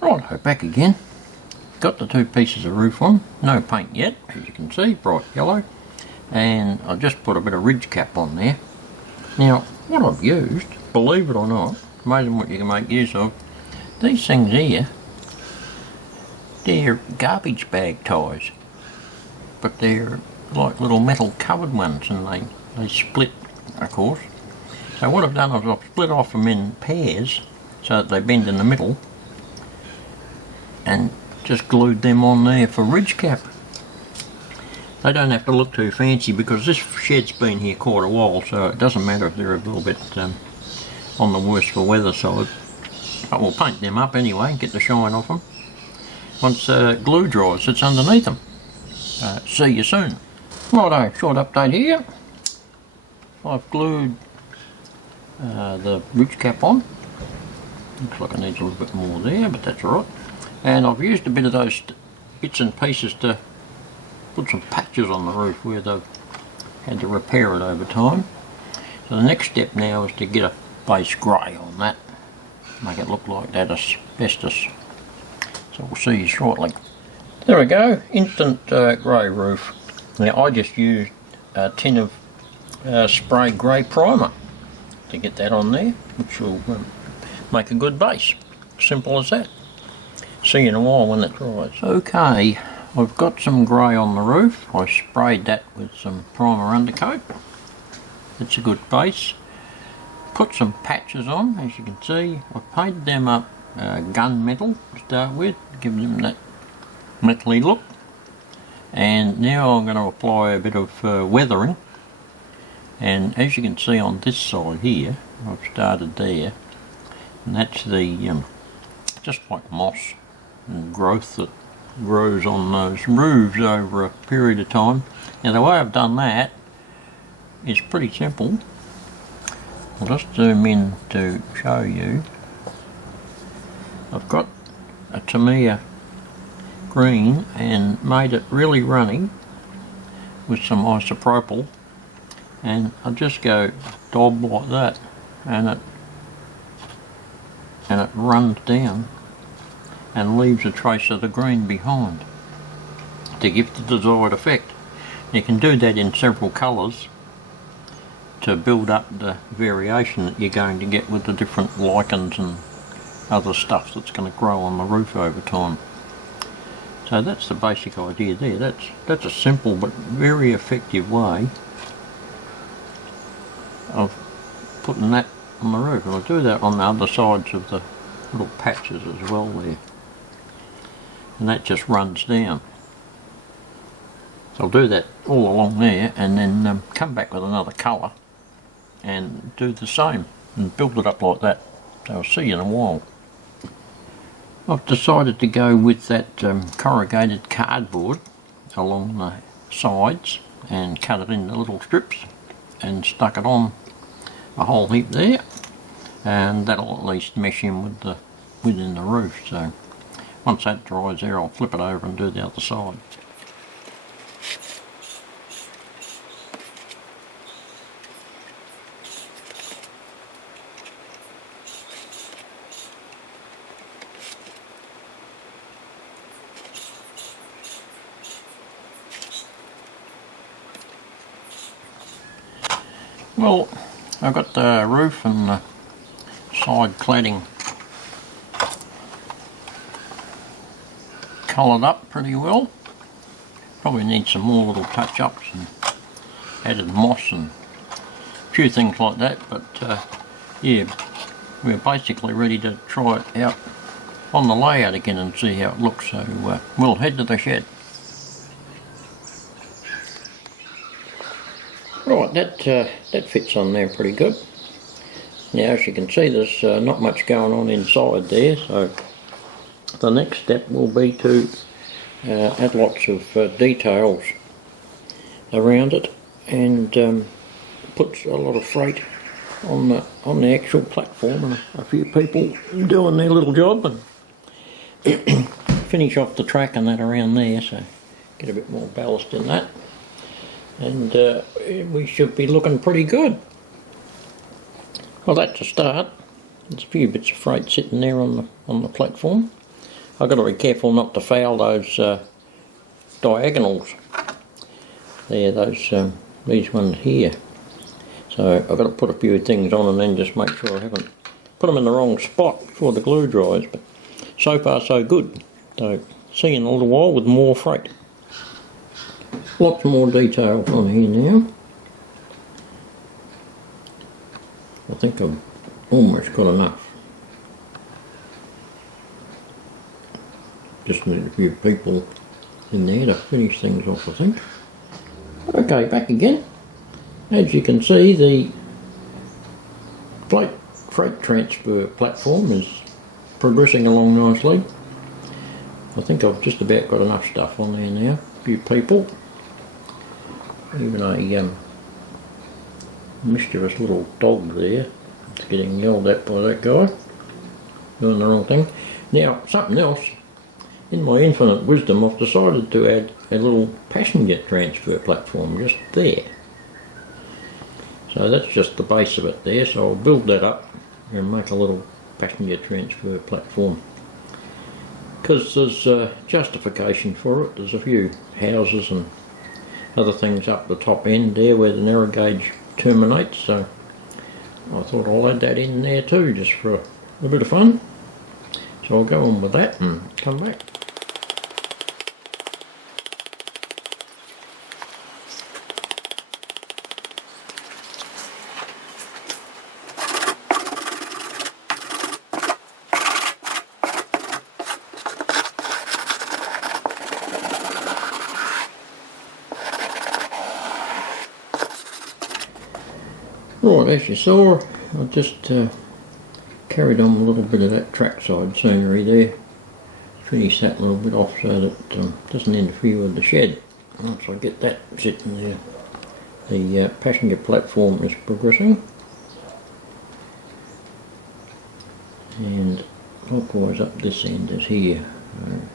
Righto, back again. Got the two pieces of roof on, no paint yet, as you can see, bright yellow, and I just put a bit of ridge cap on there. Now, what I've used, believe it or not, amazing what you can make use of, these things here, they're garbage bag ties, but they're like little metal covered ones, and they split, of course. So what I've done is I've split off them in pairs so that they bend in the middle, and just glued them on there for ridge cap. They don't have to look too fancy because this shed's been here quite a while, so it doesn't matter if they're a little bit on the worse for weather side. But we'll paint them up anyway, get the shine off them. Once glue dries, it's underneath them. See you soon. Righto, short update here. I've glued the ridge cap on. Looks like it needs a little bit more there, but that's alright. And I've used a bit of those bits and pieces to put some patches on the roof where they've had to repair it over time. So the next step now is to get a base grey on that, make it look like that asbestos. So we'll see you shortly. There we go, instant grey roof. Now I just used a tin of spray grey primer to get that on there, which will make a good base. Simple as that. See you in a while when it dries. Okay, I've got some grey on the roof. I sprayed that with some primer undercoat. It's a good base. Put some patches on, as you can see. I've painted them up gunmetal to start with, give them that metally look. And now I'm going to apply a bit of weathering. And as you can see on this side here, I've started there. And that's the just like moss and growth that grows on those roofs over a period of time. Now the way I've done that is pretty simple. I'll just zoom in to show you. I've got a Tamiya green and made it really runny with some isopropyl, and I'll just go dob like that, and it runs down and leaves a trace of the green behind to give the desired effect. You can do that in several colours to build up the variation that you're going to get with the different lichens and other stuff that's going to grow on the roof over time. So that's the basic idea there. That's a simple but very effective way of putting that on the roof, and I'll do that on the other sides of the little patches as well there. And that just runs down. So I'll do that all along there, and then come back with another colour and do the same and build it up like that. So I'll see you in a while. I've decided to go with that corrugated cardboard along the sides and cut it into little strips and stuck it on a whole heap there, and that'll at least mesh in with the within the roof. So once that dries there, I'll flip it over and do the other side. Well, I've got the roof and the side cladding coloured up pretty well. Probably need some more little touch-ups and added moss and a few things like that, but yeah, we're basically ready to try it out on the layout again and see how it looks. So we'll head to the shed. Right, that fits on there pretty good. Now as you can see, there's not much going on inside there, so the next step will be to add lots of details around it and put a lot of freight on the actual platform, and a few people doing their little job, and finish off the track and that around there, so get a bit more ballast in that. And we should be looking pretty good. Well, that's a start. There's a few bits of freight sitting there on the platform. I've got to be careful not to foul those diagonals. There, these ones here. So I've got to put a few things on and then just make sure I haven't put them in the wrong spot before the glue dries. But so far so good. So see you in a little while with more freight. Lots more detail on here now. I think I've almost got enough. Just need a few people in there to finish things off, I think. Okay, back again. As you can see, the freight transfer platform is progressing along nicely. I think I've just about got enough stuff on there now. A few people. Even a mischievous little dog there. It's getting yelled at by that guy. Doing the wrong thing. Now, something else. In my infinite wisdom, I've decided to add a little passenger transfer platform just there. So that's just the base of it there, so I'll build that up and make a little passenger transfer platform. Because there's justification for it. There's a few houses and other things up the top end there where the narrow gauge terminates, so I thought I'll add that in there too, just for a bit of fun. So I'll go on with that and come back. Right, as you saw, I just carried on a little bit of that trackside scenery there. Finish that a little bit off so that it doesn't interfere with the shed. Once I get that sitting there, the passenger platform is progressing. And likewise up this end as here.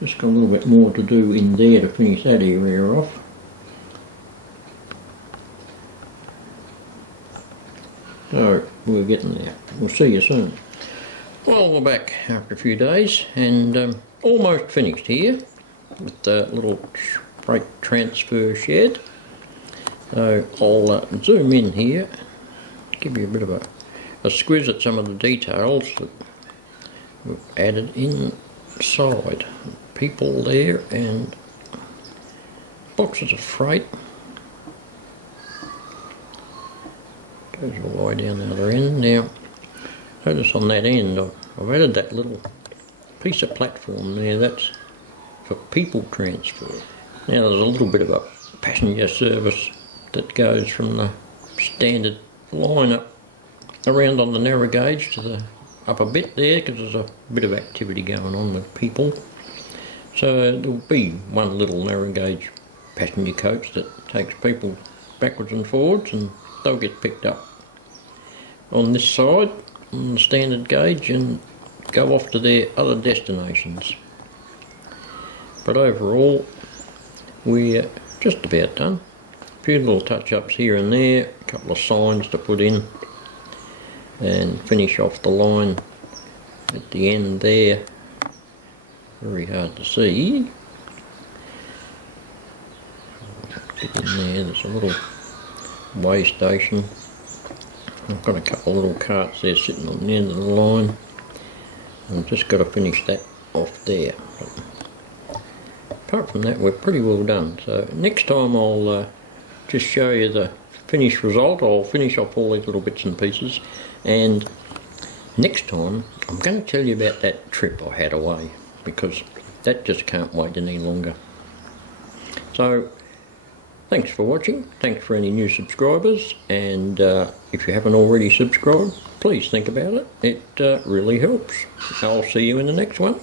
Just got a little bit more to do in there to finish that area off. So we're getting there. We'll see you soon. Well, we're back after a few days and almost finished here with the little freight transfer shed. So I'll zoom in here, give you a bit of a squiz at some of the details that we've added inside. People there and boxes of freight. Goes all the way down the other end. Now, notice on that end I've added that little piece of platform there, that's for people transfer. Now there's a little bit of a passenger service that goes from the standard line up around on the narrow gauge to the upper bit there, because there's a bit of activity going on with people. So there'll be one little narrow gauge passenger coach that takes people backwards and forwards, and they'll get picked up on this side on the standard gauge and go off to their other destinations. But overall we're just about done. A few little touch-ups here and there, a couple of signs to put in and finish off the line at the end there. Very hard to see. Get in there, there's a little way station. I've got a couple of little carts there sitting on the end of the line. I've just got to finish that off there. But apart from that, we're pretty well done. So next time I'll just show you the finished result. I'll finish off all these little bits and pieces, and next time I'm going to tell you about that trip I had away, because that just can't wait any longer. So thanks for watching, thanks for any new subscribers, and if you haven't already subscribed, please think about it. It really helps. I'll see you in the next one.